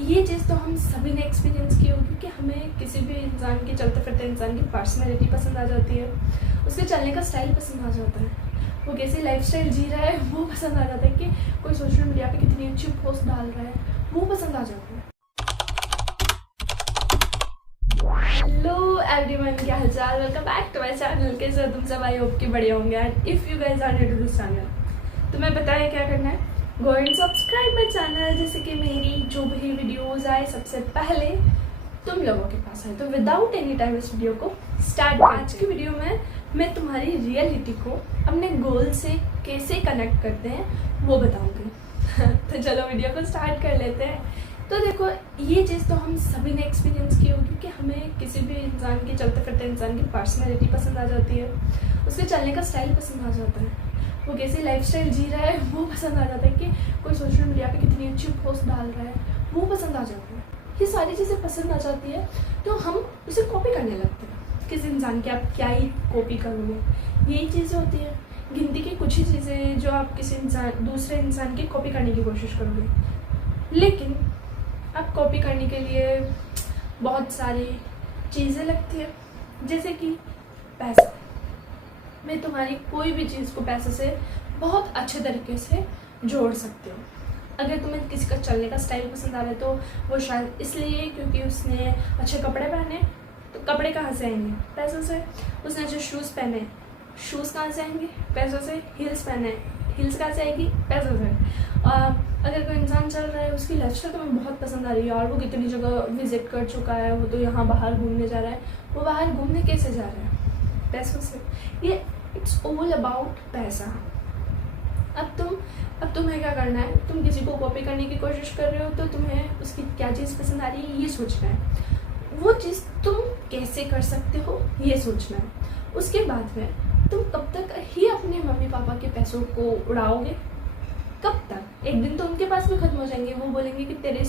ये चीज़ तो हम सभी ने एक्सपीरियंस की होगी कि हमें किसी भी इंसान की, चलते फिरते इंसान की पर्सनैलिटी पसंद आ जाती है, उसके चलने का स्टाइल पसंद आ जाता है, वो कैसी लाइफस्टाइल जी रहा है वो पसंद आ जाता है, कि कोई सोशल मीडिया पे कितनी अच्छी पोस्ट डाल रहा है वो पसंद आ जाता है। हेलो एवरीवन, क्या हालचाल, welcome back to my channel. कैसे हो तुम सब? आई होप कि बढ़िया होंगे। And if you guys are new to this channel, तुम्हें पता है क्या करना है? Go and subscribe my channel, जैसे कि मेरी जो भी वीडियोस आए सबसे पहले तुम लोगों के पास आए। तो विदाउट एनी टाइम इस वीडियो को स्टार्ट। आज की वीडियो में मैं तुम्हारी रियलिटी को अपने गोल से कैसे कनेक्ट करते हैं वो बताऊंगी। तो चलो वीडियो को स्टार्ट कर लेते हैं। तो देखो, ये चीज़ तो हम सभी ने एक्सपीरियंस की होगी कि हमें किसी भी इंसान की, चलते फिरते इंसान की पर्सनैलिटी पसंद आ जाती है, उसके चलने का स्टाइल पसंद आ जाता है, वो कैसी लाइफस्टाइल जी रहा है वो पसंद आ जाता है, कि कोई सोशल मीडिया पे कितनी अच्छी पोस्ट डाल रहा है वो पसंद आ जाता है। ये सारी चीज़ें पसंद आ जाती है तो हम उसे कॉपी करने लगते हैं। किस इंसान की आप क्या ही कॉपी करोगे, यही चीज़ें होती है। गिनती की कुछ ही चीज़ें जो आप किसी दूसरे इंसान की कॉपी करने की कोशिश करोगे, लेकिन अब कॉपी करने के लिए बहुत सारी चीज़ें लगती है, जैसे कि पैसा। मैं तुम्हारी कोई भी चीज़ को पैसे से बहुत अच्छे तरीके से जोड़ सकती हूँ। अगर तुम्हें किसी का चलने का स्टाइल पसंद आ रहा है तो वो शायद इसलिए क्योंकि उसने अच्छे कपड़े पहने, तो कपड़े कहाँ से आएंगे? पैसों से। उसने अच्छे शूज़ पहने, शूज़ कहाँ से आएंगे? पैसों से। हील्स पहने, हील्स कहाँ से आएगी? पैसों से। अगर कोई इंसान चल रहा है, उसकी लाइफस्टाइल तुम्हें बहुत पसंद आ रही है और वो कितनी जगह विजिट कर चुका है, वो तो यहाँ बाहर घूमने जा रहा है, वो बाहर घूमने कैसे जा रहा है? पैसों से। ये इट्स ऑल अबाउट पैसा। अब तुम्हें क्या करना है? तुम किसी को कॉपी करने की कोशिश कर रहे हो तो तुम्हें उसकी क्या चीज़ पसंद आ रही है ये सोचना है, वो चीज़ तुम कैसे कर सकते हो ये सोचना है। उसके बाद में तुम कब तक ही अपने मम्मी पापा के पैसों को उड़ाओगे? कब तक? एक दिन तो उनके पास भी खत्म हो जाएंगे। वो बोलेंगे कि तेरे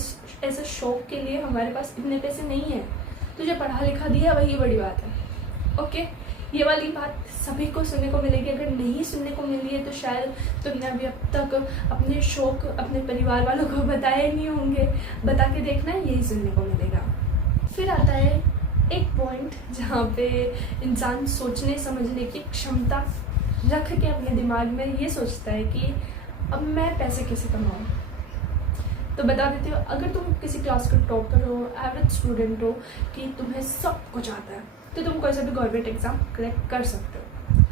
ऐसे शौक के लिए हमारे पास इतने पैसे नहीं है, तुझे पढ़ा लिखा दिया वही बड़ी बात है। ओके, ये वाली बात सभी को सुनने को मिलेगी। अगर नहीं सुनने को मिली है तो शायद तुमने अभी अब तक अपने शौक अपने परिवार वालों को बताए नहीं होंगे। बता के देखना, यही सुनने को मिलेगा। फिर आता है एक पॉइंट जहाँ पे इंसान सोचने समझने की क्षमता रख के अपने दिमाग में ये सोचता है कि अब मैं पैसे कैसे कमाऊँ। तो बता देती हूँ, अगर तुम किसी क्लास का टॉपर हो, एवरेज स्टूडेंट हो, कि तुम्हें सब कुछ आता है, तो तुम कोई सा भी गवर्नमेंट एग्ज़ाम क्रैक कर सकते हो।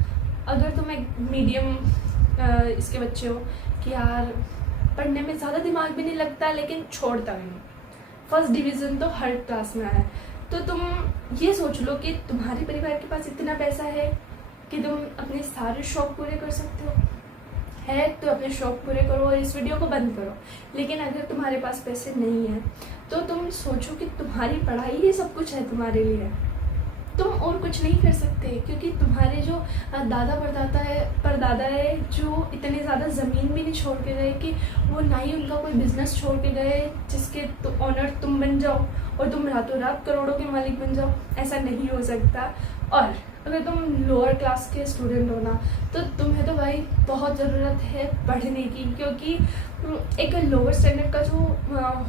अगर तुम एक मीडियम इसके बच्चे हो कि यार पढ़ने में ज़्यादा दिमाग भी नहीं लगता लेकिन छोड़ता भी नहीं, फर्स्ट डिवीज़न तो हर क्लास में आया है, तो तुम ये सोच लो कि तुम्हारे परिवार के पास इतना पैसा है कि तुम अपने सारे शौक़ पूरे कर सकते हो। है तो अपने शौक़ पूरे करो और इस वीडियो को बंद करो। लेकिन अगर तुम्हारे पास पैसे नहीं है तो तुम सोचो कि तुम्हारी पढ़ाई ही सब कुछ है तुम्हारे लिए, तुम और कुछ नहीं कर सकते, क्योंकि तुम्हारे जो दादा परदादा है जो इतने ज़्यादा ज़मीन भी नहीं छोड़ के गए कि वो ना ही उनका कोई बिजनेस छोड़ के गए जिसके तो ऑनर तुम बन जाओ और तुम रातों रात करोड़ों के मालिक बन जाओ। ऐसा नहीं हो सकता। और अगर तुम लोअर क्लास के स्टूडेंट हो ना, तो तुम्हें तो भाई बहुत ज़रूरत है पढ़ने की, क्योंकि एक लोअर स्टैंडर्ड का जो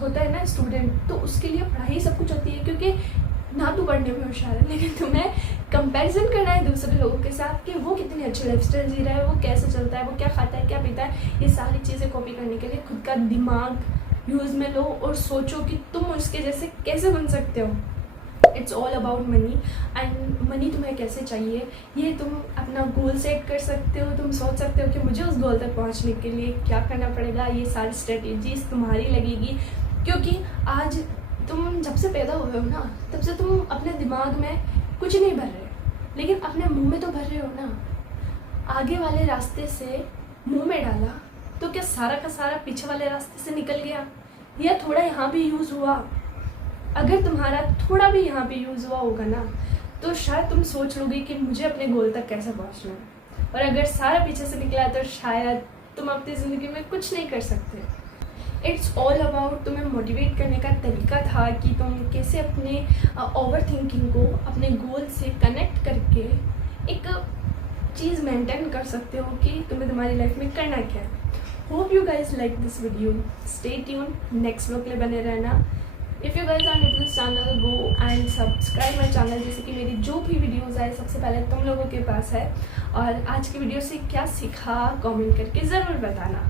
होता है ना स्टूडेंट, तो उसके लिए पढ़ाई सब कुछ होती है, क्योंकि ना तो पढ़ने में होशियार है लेकिन तुम्हें कंपैरिजन करना है दूसरे लोगों के साथ कि वो कितनी अच्छी लाइफस्टाइल जी रहा है, वो कैसे चलता है, वो क्या खाता है, क्या पीता है। ये सारी चीज़ें कॉपी करने के लिए खुद का दिमाग यूज़ में लो और सोचो कि तुम उसके जैसे कैसे बन सकते हो। It's all about money. And money तुम्हें कैसे चाहिए ये तुम अपना गोल सेट कर सकते हो। तुम सोच सकते हो कि मुझे उस गोल तक पहुंचने के लिए क्या करना पड़ेगा। ये सारी स्ट्रेटेजीज तुम्हारी लगेगी, क्योंकि आज तुम जब से पैदा हुए हो ना, तब से तुम अपने दिमाग में कुछ नहीं भर रहे, लेकिन अपने मुंह में तो भर रहे हो ना। आगे वाले रास्ते से मुंह में डाला तो क्या सारा का सारा पीछे वाले रास्ते से निकल गया, या थोड़ा यहाँ भी यूज़ हुआ? अगर तुम्हारा थोड़ा भी यहाँ पे यूज़ हुआ होगा ना, तो शायद तुम सोच लोगे कि मुझे अपने गोल तक कैसे पहुँचना है। और अगर सारा पीछे से निकला तो शायद तुम अपनी ज़िंदगी में कुछ नहीं कर सकते। इट्स ऑल अबाउट तुम्हें मोटिवेट करने का तरीका था कि तुम कैसे अपने ओवर थिंकिंग को अपने गोल से कनेक्ट करके एक चीज़ मेंटेन कर सकते हो कि तुम्हें तुम्हारी लाइफ में करना क्या है। Hope you guys like this video, stay tune, next vlog के लिए बने रहना। If you guys are new to this channel, go and subscribe my channel, जैसे कि मेरी जो भी वीडियोज़ आए सबसे पहले तुम लोगों के पास है। और आज की वीडियो से क्या सीखा कमेंट करके ज़रूर बताना।